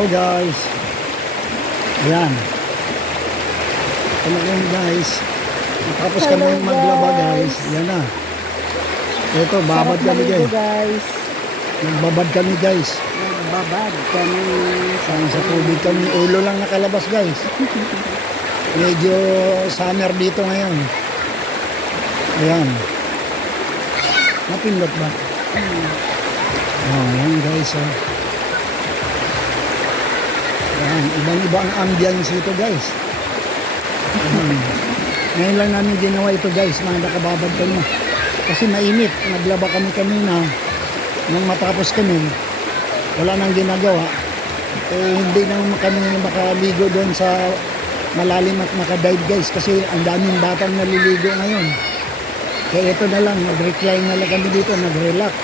Hello guys. Ayan. Hello guys. Tapos kami Hello, maglaba guys. guys. Yan na. Ito, babad Sarap kami maligo, guys. guys. Nagbabad kami guys. Nagbabad kami. Sa tubig kami. Ulo lang nakalabas guys. Medyo summer dito ngayon. Ayan. Napindot ba? Oh, yan guys. Oh. Ayan. Ibang-iba ang ambience ito guys. Ngayon lang namin ginawa ito guys. Mga nakababad kami. Kasi mainit. Naglaba kami kanina. Nung matapos kami, wala nang ginagawa. Hindi na kami makaligo doon sa malalim at makadive guys. Kasi ang daming batang naliligo ngayon. Kaya ito na lang. Nag-recline na lang kami dito. Nag-relax.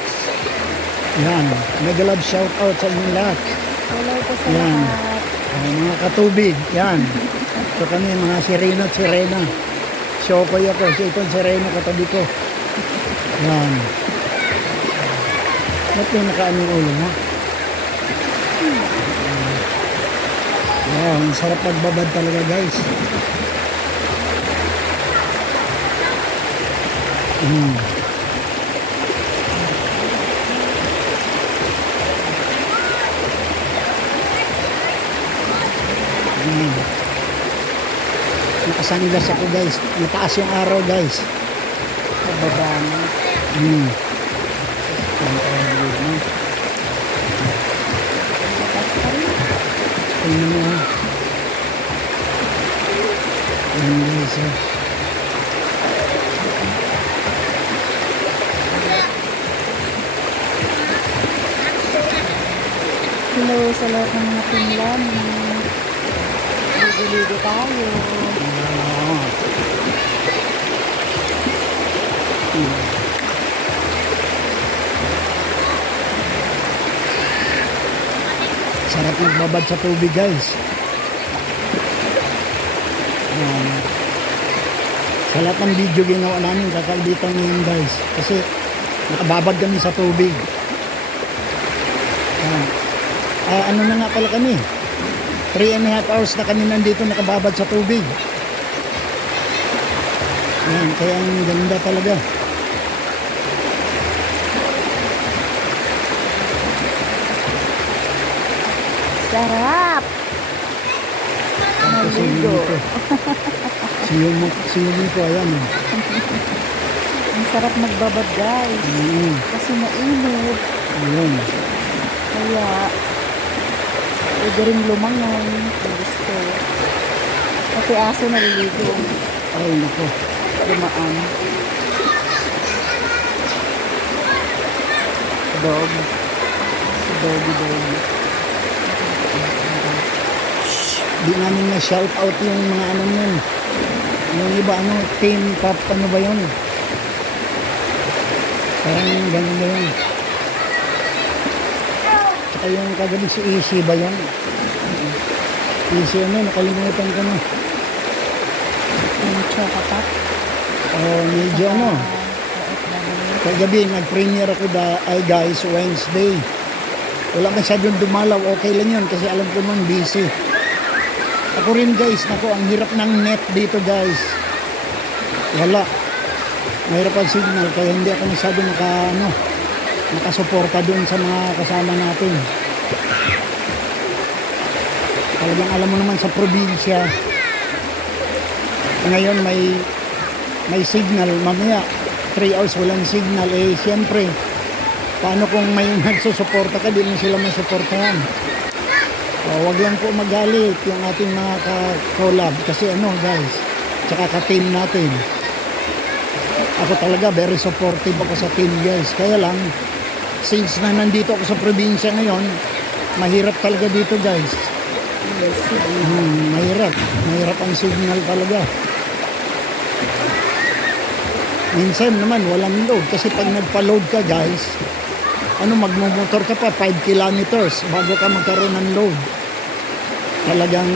Yan. Mega love shout out sa inyong lahat. Hello po sa Yan. lahat. Mga katubig. Yan. Ito kami mga sirena at sirena. Shokoy ako. So itong sirena katabi ko. Yan. Ba't yung nakaanong ulo mo? Wow, ang sarap magbabad talaga guys. Nakasanggas ako guys. Mataas yung araw guys. Pababa na. Tingnan mo ha. Ayan guys ha. Hello sa lahat ng mga tinglan. Ligo-ligo tayo. Sarap magbabad sa tubig guys. Sa lahat ng video ginawa namin kakaibitan ngayon guys. Kasi nakababad kami sa tubig. Ano na nga pala kami. 3.5 hours na kami nandito nakababad sa tubig. Yan, kaya ang ganda talaga. Sarap! Maligo. Siyumi ko, ayan. Ang sarap magbabad guys. Kasi mainit. Ayun. Kaya, pwede rin lumangon kung gusto. Kasi aso naliligo. Ay, nako. Dumaan. Dog. Si doggy. Di namin na shout out yung mga ano yun. Yung iba ano, team top ano ba yun? Parang ganun ba yun? Tsaka yung kagabi si Easy ba yun? Easy ano, nakalimutan ko na. Yung chocolate. Medyo ano. Kagabi, nag-premiere ako ay guys, Wednesday. Wala masyadong dumalaw, okay lang yun kasi alam ko man busy. Ako rin guys, nako ang hirap ng net dito guys. Wala. Mahirap ang signal kaya hindi ako masyado nakasuporta dun sa mga kasama natin. Talagang alam mo naman sa probinsya. Ngayon may signal, mamaya 3 hours walang signal, siyempre paano kung may nagsusuporta ka, di mo sila masuportahan. Wag lang po magalit yung ating mga ka-collab kasi ano guys, tsaka ka-team natin. Ako talaga very supportive ako sa team guys, kaya lang since na nandito ako sa probinsya ngayon, mahirap talaga dito guys. Mahirap ang signal talaga. Minsan naman walang load kasi pag nagpa-load ka guys, magmumotor ka pa 5 kilometers bago ka magkaroon ng load. Talagang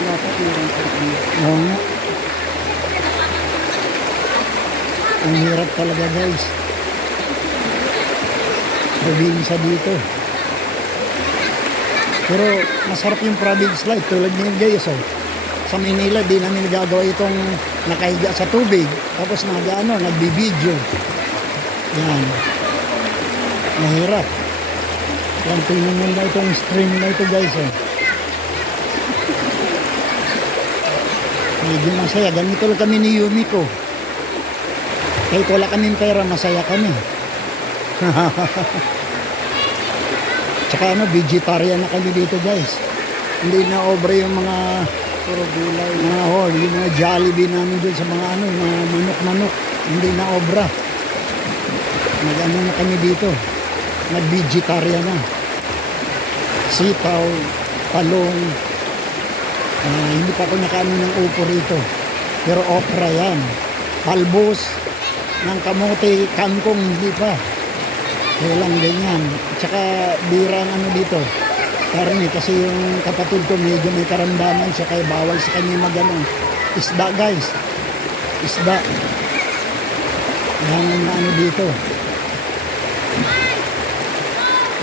Dapat meron pa rin. Ang hirap talaga guys. Probinsya dito. Pero masarap yung province life tulad ng guys. Oh. Sa Manila, di namin nagagawa itong nakahiga sa tubig. Tapos nagbibideo. Yan. Mahirap. Yan, tingnan mo na itong stream na ito guys. Oh. Medyo masaya. Ganito lang kami ni Yumiko. Kahit wala kaming pera, masaya kami. Tsaka vegetarian na kami dito guys. Hindi na obra yung mga Puro gulay. yung mga Jollibee namin doon sa mga mga manok-manok. Hindi na obra. Na kami dito. Nag-vegetarian na. Sitaw, talong. Hindi pa ako nakaano ng upo rito. Pero okra yan. Palbos ng kamote, kangkong, hindi pa. Kaya lang ganyan. Tsaka bira ang dito. Karne kasi yung kapatid ko medyo may karamdaman siya kaya bawal sa kanya isda guys. Isda. Yan ang dito.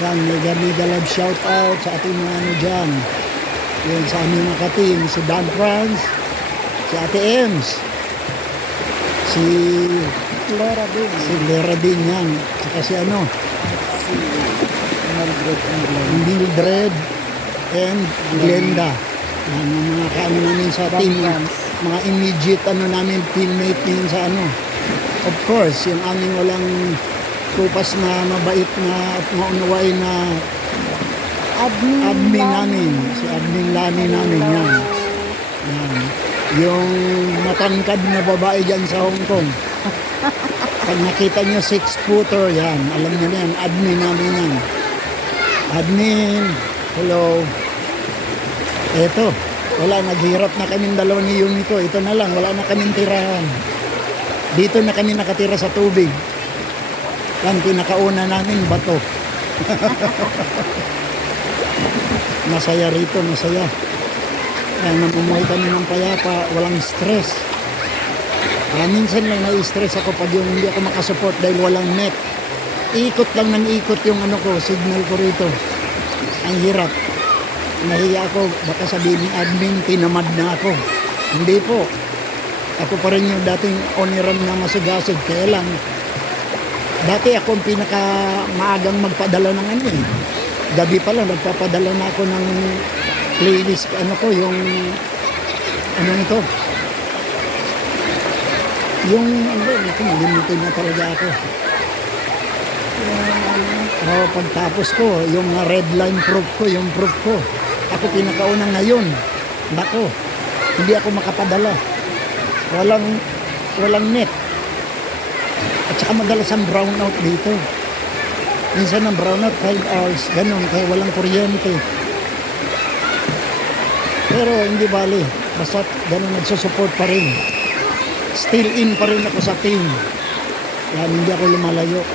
Yan, mega love shout out sa ating mga dyan. Yan sa aming mga ka-team. Si Dan Franz, si Ate Ems, si Lera din. Lera din yan. Saka si Mildred and Glenn. Mildred and Glenda. Yan ang mga kaano namin sa team. Mga immediate namin, teammate ngayon sa Of course, yung aming walang kupas na mabait na at maunawain na admin namin. Si admin Lani namin yan. Yan. Yung matangkad na babae dyan sa Hong Kong. Pag nakita nyo 6-footer, yan. Alam nyo na yan. Admin namin yan. Admin. Hello. Eto. Wala. Naghirap na kaming dalawa ni Yumiko. Ito na lang. Wala na kaming tirahan. Dito na kami nakatira sa tubig. Yan. Pinakauna namin bato. Masaya rito. Masaya. Yan. Namumuhay kami ng payapa. Walang stress. Minsan lang na-stress ako pag yung hindi ako makasupport dahil walang net. Ikot lang ng ikot yung signal ko rito. Ang hirap. Nahiya ako, baka sabihin ni admin, tinamad na ako. Hindi po. Ako pa rin yung dating oniram na masugasod. Kaya lang, dati ako ang pinaka-maagang magpadala ng Gabi pa lang, nagpapadala na ako ng playlist, yung, ito. Yung nalimutin na talaga ako. Pagtapos ko, yung red line proof ko, yung proof ko. Ako pinakaunang ngayon. Nako, hindi ako makapadala. Walang net. At saka madalas ang brownout dito. Minsan ang brownout 5 hours, ganun, kaya walang kuryente. Pero hindi bali, basta ganun nagsusupport pa rin. Still in pa rin ako sa team. Yan, hindi ako lumalayo.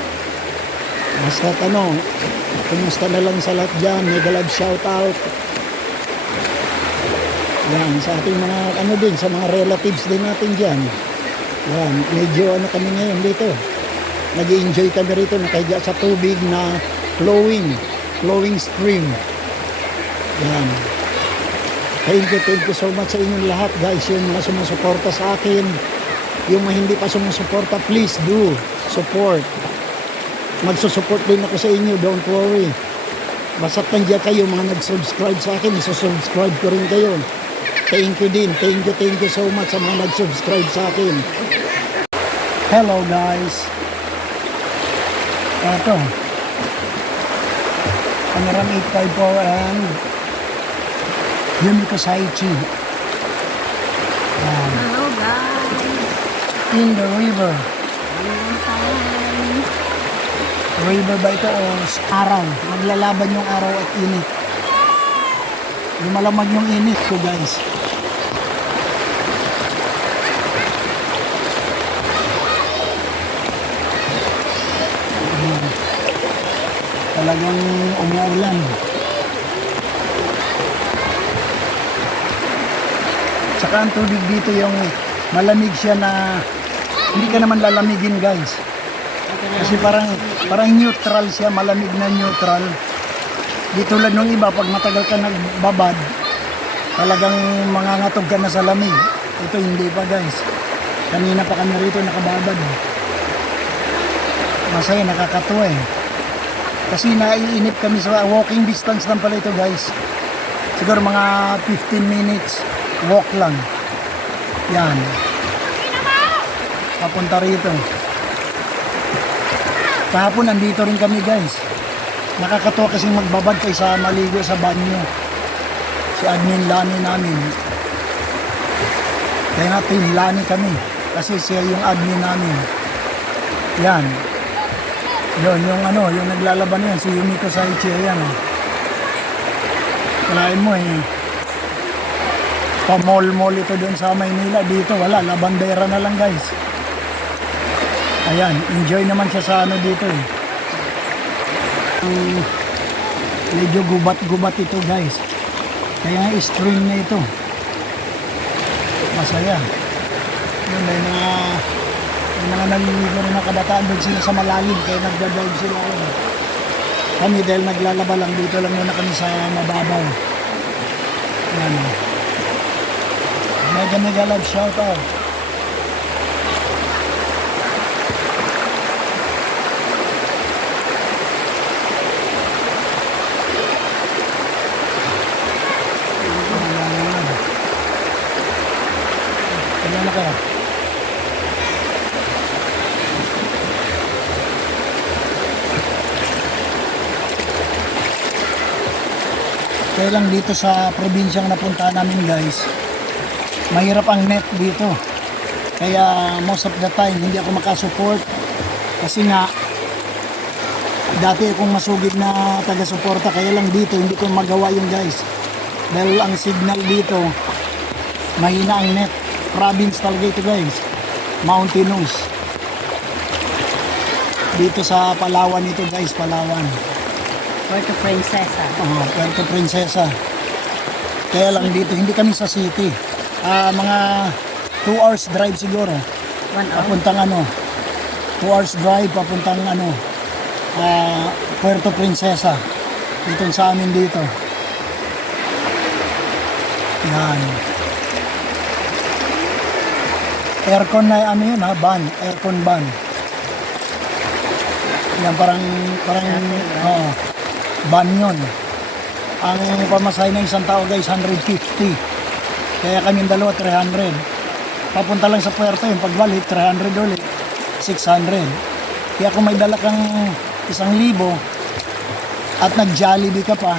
Basta kumusta na lang sa lahat dyan. Mega love shout out. Yan, sa ating mga din, sa mga relatives din natin dyan. Yan, medyo kami ngayon dito. Nag-i-enjoy kami rito, nakahiga sa tubig na flowing stream. Yan. Thank you so much sa inyong lahat guys, yung mga sumusuporta sa akin. Yung mga hindi pa sumusuporta, please do support. Magsusupport din ako sa inyo, don't worry. Basta't nandiyan kayo, mga nag-subscribe sa akin, isusubscribe ko rin kayo. Thank you din, thank you so much sa mga nag-subscribe sa akin. Hello guys. Ito. Panaram 854 and Yumiko Saichi. Hello guys. In the river. River ba ito o araw? Maglalaban yung araw at init. Lumalamag yung init ko guys. Talagang umuulan. Tsaka ang tubig dito yung malamig siya na hindi ka naman lalamigin guys. Kasi parang neutral siya, malamig na neutral. Di tulad nung iba, pag matagal ka nagbabad, talagang mangangatog ka na sa lamig. Ito hindi pa guys. Kanina pa kami rito nakababad. Masaya, nakakatuwa eh. Kasi naiinip kami sa walking distance lang pala ito guys. Siguro mga 15 minutes walk lang. Yan. Papunta rito. Kahapon nandito rin kami guys. Nakakatuwa kasi magbabad kaysa maligo sa banyo. Si Admin Lani namin. Kaya nga Team Lani kami. Kasi siya yung admin namin. Yan. Yun, yung naglalaban yan. Si Yumiko Saichi. Ayan o. Kalain mo eh. Pa-mall-mall ito doon sa Maynila. Dito wala. Labandera na lang guys. Ayan. Enjoy naman siya sa ano dito eh. Medyo gubat-gubat ito guys. Kaya nga stream na ito. Masaya. Yun, may mga naliligo rin na kabataan doon sila sa malalim. Kaya nagdadive sila. Kami dahil naglalaba lang dito lang muna kami sa mababaw. Yan o. Mega love shout out. Kailan na kaya? Kaya lang dito sa probinsyang napunta namin guys, mahirap ang net dito. Kaya most of the time hindi ako makasupport. Kasi nga, dati akong masugid na taga-suporta. Kaya lang dito hindi ko magawa yun guys. Dahil ang signal dito, mahina ang net. Province talaga ito guys. Mountainous. Dito sa Palawan ito guys, Palawan. Puerto Princesa. Puerto Princesa. Kaya lang dito, hindi kami sa city. Mga 2 hours drive siguro. 1 hour. Papuntang 2 hours drive, papuntang Puerto Princesa. Dito sa amin dito. Yan. Aircon na yun ban. Aircon ban. Yan parang ban yun. Ang pamasahe ng isang tao guys 150. Kaya kaming dalawa 300. Papunta lang sa puerto yung pagbalik 300 ulit 600. Kaya kung may dala kang 1,000 at nag-Jollibee ka pa,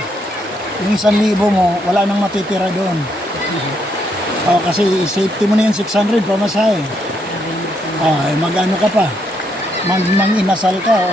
yung 1,000 mo wala nang matitira doon. Kasi safety mo na yung 600 pamasahe. Mag-ano ka pa, mang-inasal ka o